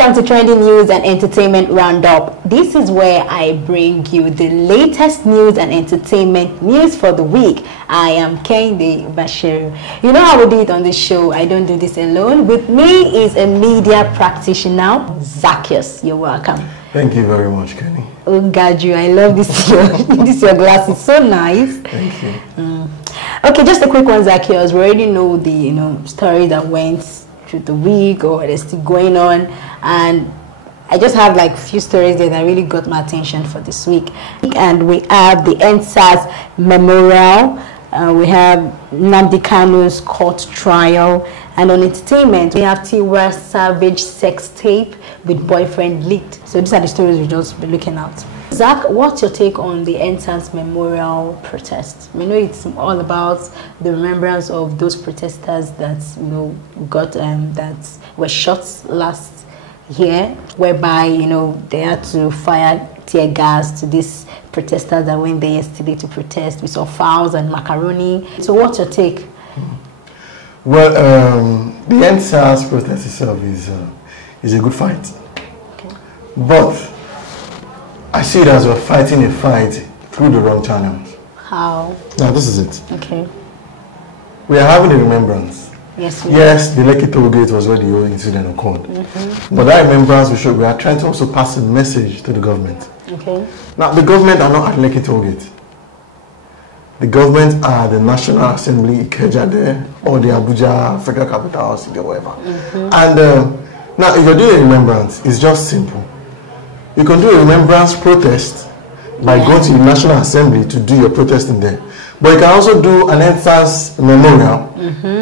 Welcome to Trending News and Entertainment Roundup. This is where I bring you the latest news and entertainment news for the week. I am Kende Bashir. You know how we do it on this show. I don't do this alone. With me is a media practitioner, Zacchaeus. You're welcome. Thank you very much, Kenny. Oh, God, I love this. Your glasses, so nice. Thank you. Okay, just a quick one, Zacchaeus. We already know the story that went through the week, or it's still going on, and I just have like a few stories there that really got my attention for this week. And we have the EndSARS Memorial. We have Nnamdi Kanu's court trial, and on entertainment we have Tiwa's savage sex tape with boyfriend leaked. So these are the stories we'll just be looking at. Zach, what's your take on the EndSARS Memorial protest? We know it's all about the remembrance of those protesters that got that were shot last year, whereby they had to fire tear gas to these protesters that went there yesterday to protest. We saw fowls and macaroni. So what's your take? Well, the EndSARS protest itself is a good fight. Okay. But I see it as we're fighting a fight through the wrong channels. How? Now, this is it. Okay. We are having a remembrance. Yes, the Lekki toll gate was where the whole incident occurred. But that remembrance, we are trying to also pass a message to the government. Okay. Now, the government are not at Lekki toll gate. The government are the National Assembly, Ikeja there, or the Abuja Federal Capital City, or whatever. And now, if you're doing a remembrance, it's just simple. You can do a remembrance protest by going to the National Assembly to do your protest in there. But you can also do an EndSARS memorial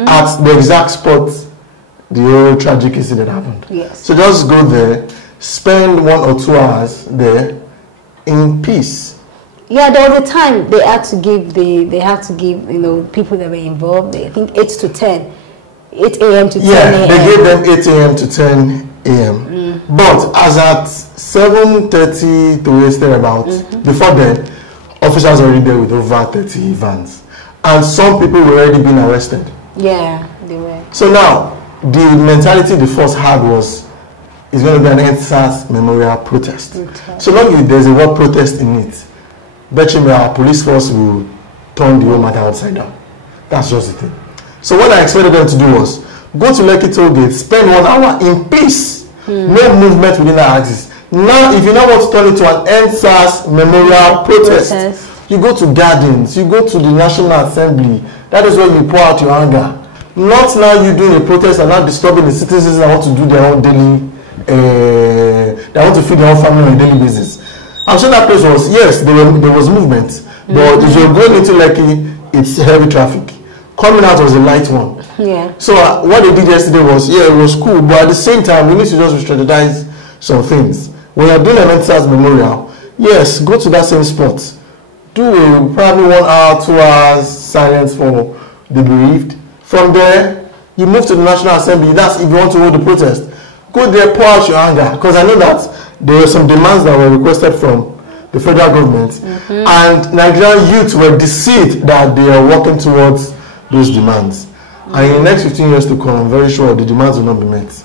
at the exact spot the whole tragic incident happened. Yes. So just go there, spend 1 or 2 hours there in peace. Yeah, there was a time they had to give people that were involved, I think 8 to 10, 8 a.m. to 10 a.m. Yeah, they gave them 8 a.m. to 10 a.m. But as at 7:30 to 8 thereabouts, before then, officers were already there with over 30 vans. And some people were already being arrested. Yeah, they were. So now, the mentality the force had was, it's going to be an EndSARS memorial protest. So long as there's a word protest in it, betting our police force will turn the whole matter upside down. That's just the thing. So what I expected them to do was, go to Lekki toll gate, spend 1 hour in peace. No movement within that axis. Now, if you now want to turn it to an EndSARS memorial protest, you go to gardens, you go to the National Assembly. That is where you pour out your anger. Not now you doing a protest and not disturbing the citizens that want to do their own daily, they want to feed their own family on a daily basis. I'm sure that place was, yes, there was movement, but if you're going into Lekki, it's heavy traffic. Coming out was a light one. Yeah. So what they did yesterday was, it was cool, but at the same time, we need to just strategize some things. When you're doing an EndSARS memorial, yes, go to that same spot. Do probably 1 hour, 2 hours silence for the bereaved. From there, you move to the National Assembly. That's if you want to hold the protest. Go there, pour out your anger. Because I know that there were some demands that were requested from the federal government. And Nigerian youth were deceived that they are working towards those demands. And in the next 15 years to come, I'm very sure the demands will not be met.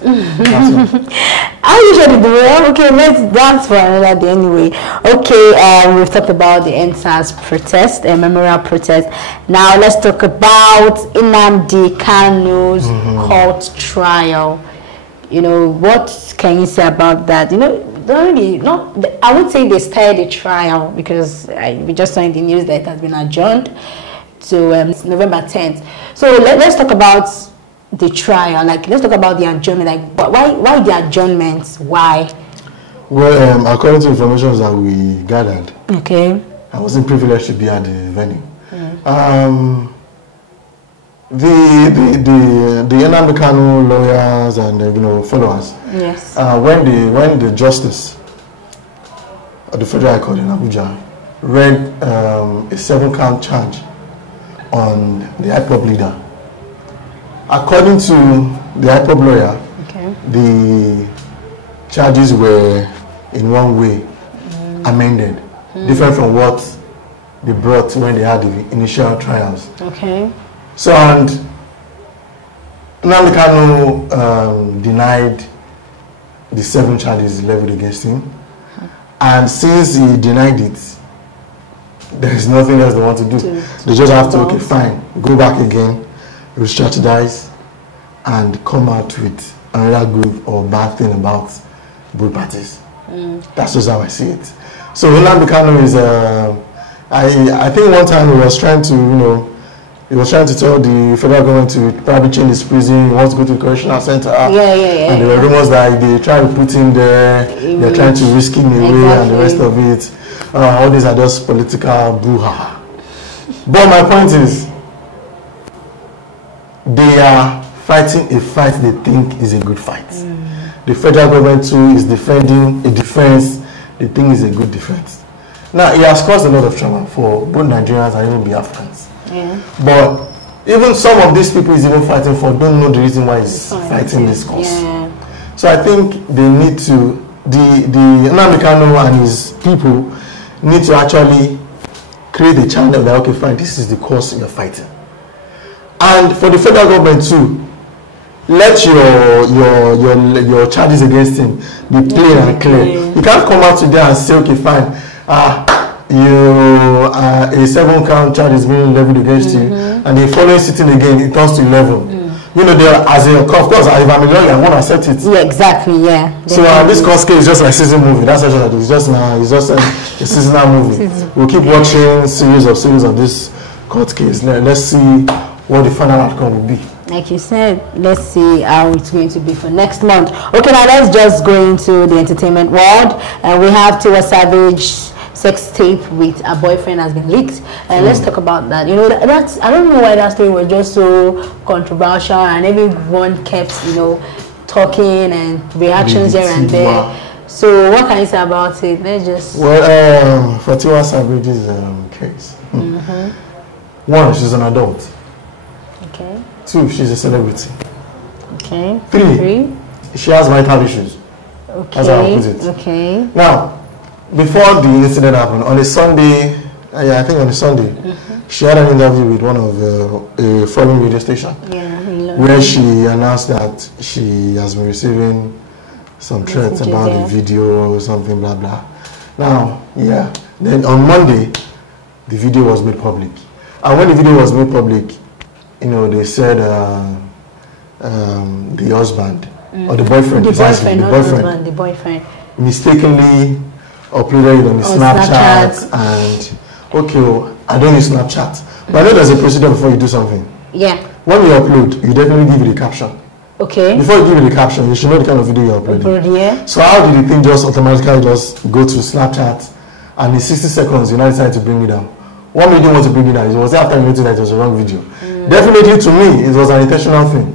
How usually do it? Okay, let's dance for another day anyway. Okay, we've talked about the EndSARS protest, a memorial protest. Now let's talk about Nnamdi Kanu's court trial. What can you say about that? I would say they started the trial because we just saw in the news that it has been adjourned to November 10th. So let's talk about the trial. Let's talk about the adjournment. Why the adjournment? Why? Well, according to information that we gathered, okay, I wasn't privileged to be at the venue. The Nnamdi Kanu lawyers and followers. Yes. When the justice of the Federal Court in Abuja read a 7-count charge on the IPOB leader. According to the IPOB lawyer, the charges were in one way amended, different from what they brought when they had the initial trials. Okay. So, and Nnamdi Kanu denied the 7 charges leveled against him. And since he denied it, there is nothing else they want to do. They just have to, okay, fine, go back again, re-strategize, and come out with another good or bad thing about both parties. That's just how I see it. So Nnamdi Kanu is, I think one time he was trying to, he was trying to tell the federal government to probably change his prison. He wants to go to the correctional center. And there were rumors that they try to put him there. They're trying to risk him away and the rest of it. All these are just political brouhaha. But my point is, they are fighting a fight they think is a good fight. The federal government too is defending a defense they think is a good defense. Now, it has caused a lot of trauma for both Nigerians and even Biafrans. But even some of these people he's even fighting for don't know the reason why he's fighting this cause. So I think they need to, the Nnamdi Kanu and his people need to actually create a channel that, okay, fine, this is the cause you're fighting. And for the federal government too, let your charges against him be plain and clear. You can't come out today and say, okay, fine, a 7-count charge is being leveled against you, and the following sitting again, it turns to 11. As a, of course, if I'm a lawyer, I won't accept it. Yeah, exactly, yeah. So this court case is just like a season movie. That's what it's just now. It's just a seasonal movie. We'll keep watching series of this court case. Let's see what the final outcome will be. Like you said, let's see how it's going to be for next month. Okay, now let's just go into the entertainment world. We have Tiwa Savage sex tape with a boyfriend has been leaked, and let's talk about that. That's, I don't know why that story was just so controversial, and everyone kept talking and reactions here and there. So what can you say about it? Let's just for Tiwa Savage's case, 1, she's an adult. Okay. 2, she's a celebrity. Okay. 3, she has mental issues. Okay. That's how I put it. Okay. Now, before the incident happened, on a Sunday, I think on a Sunday, she had an interview with one of a foreign radio station, where she announced that she has been receiving some threats about the video or something, blah blah. Now, then on Monday, the video was made public, and when the video was made public, they said the husband or the boyfriend, the boyfriend mistakenly uploaded it on the Snapchat. And okay, I don't use Snapchat, but I know there's a procedure before you do something. Yeah. When you upload, you definitely give it a caption. Okay. Before you give it a caption, you should know the kind of video you're uploading. Yeah. So how did the thing just automatically just go to Snapchat, and in 60 seconds you now decide to bring it down? What made you want to bring it down? It was after you noticed that it was a wrong video. Definitely, to me, it was an intentional thing.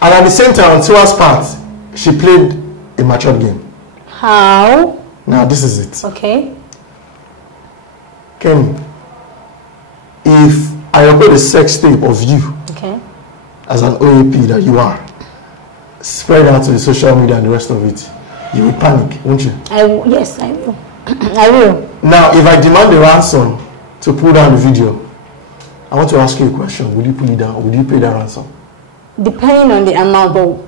And at the same time, on Tiwa's part, she played a matured game. How? Now, this is it. Okay. Kenny, if I upload a sex tape of you as an OAP that you are, spread out to the social media and the rest of it, you will panic, won't you? Yes, I will. I will. Now, if I demand a ransom to pull down the video, I want to ask you a question. Would you pull it down? Would you pay that ransom? Depending on the amount, but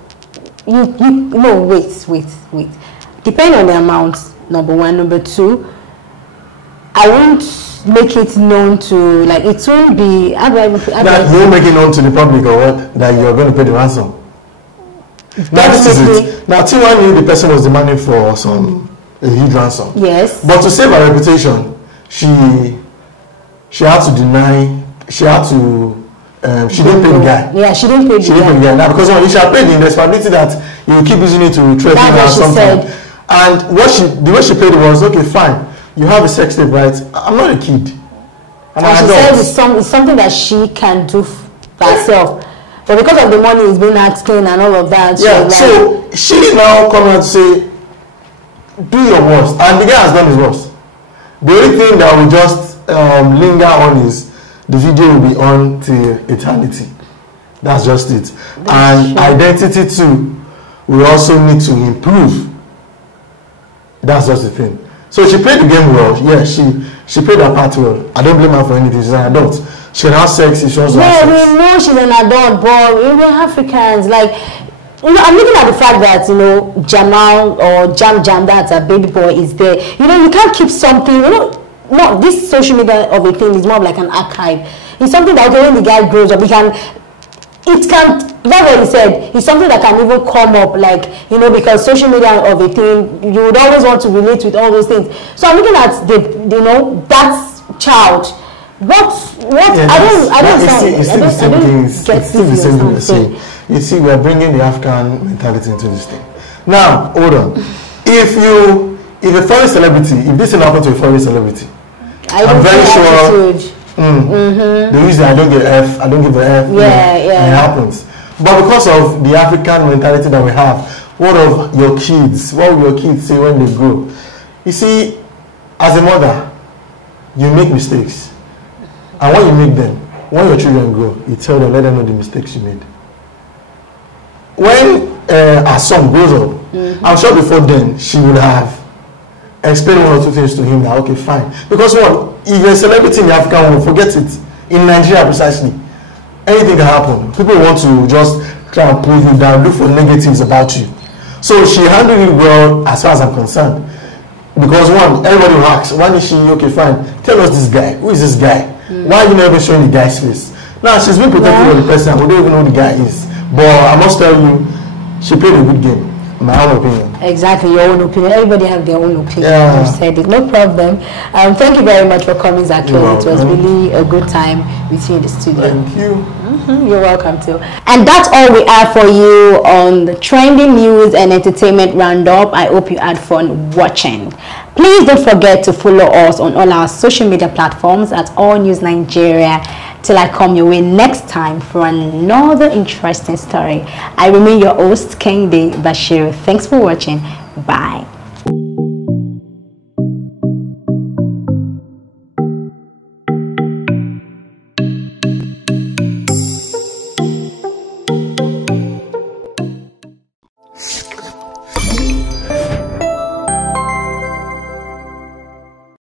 wait. Depending on the amount, number 1. Number 2, I won't make it known to, like, it won't be, you won't make it known to the public or what? That you're going to pay the ransom? Now, this is it. Now, Tiwa knew the person was demanding for a huge ransom. Yes. But to save her reputation, she had to deny, she didn't pay the guy. Yeah, she didn't pay the guy. Now, because when she had paid him, there's probability that he will keep using it to threaten her or something. Said. And the way she paid it was, okay, fine, you have a sex tape, right? I'm not a kid. And she said it's something that she can do by herself. But because of the money it's been asking and all of that. Yeah, so she now come out to say, do your worst. And the guy has done his worst. The only thing that will just linger on is the video will be on till eternity. That's just it. And identity too, we also need to improve. That's just the thing. So she played the game well. Yeah, she played her part well. I don't blame her for anything. She's an adult. She can have sex if she wants to have sex. We know she's an adult, but we're Africans. Like, You know, I'm looking at the fact that, you know, Jamal or Jam, that's a baby boy, is there. You know, you can't keep something, you know, no, this social media of a thing is more of like an archive. It's something that when the guy grows up, it can, that's what he said, it's something that can even come up, like, you know, because social media of a thing, you would always want to relate with all those things. So I'm looking at the, you know, that child. What? Yeah, I don't get the same thing you're saying. You see, we are bringing the African mentality into this thing. Now, hold on. If a foreign celebrity, if this thing happened to a foreign celebrity, I'm very sure the reason I don't give a F, it happens. But because of the African mentality that we have, what of your kids? What will your kids say when they grow? You see, as a mother, you make mistakes. And when you make them, when your children grow, you tell them, let them know the mistakes you made. When our son grows up, I'm sure before then, she would have explained one or two things to him that, okay, fine. Because one, if you're a celebrity in the African world, forget it. In Nigeria precisely, anything can happen. People want to just try and pull you down, look for negatives about you. So she handled it well as far as I'm concerned. Because one, everybody will ask, why is she, okay, fine, tell us this guy. Who is this guy? Why are you never showing the guy's face? Now, she's been protected by the person, we don't even know who the guy is. But I must tell you, she played a good game. My own opinion. Exactly, your own opinion. Everybody have their own opinion. Yeah. You said it, no problem. Thank you very much for coming, Zacchaeus. It was really a good time with you in the studio. Thank you. You're welcome too. And that's all we have for you on the trending news and entertainment roundup. I hope you had fun watching. Please don't forget to follow us on all our social media platforms at All News Nigeria. Till I come your way next time for another interesting story. I remain your host, Kende Bashir. Thanks for watching. Bye.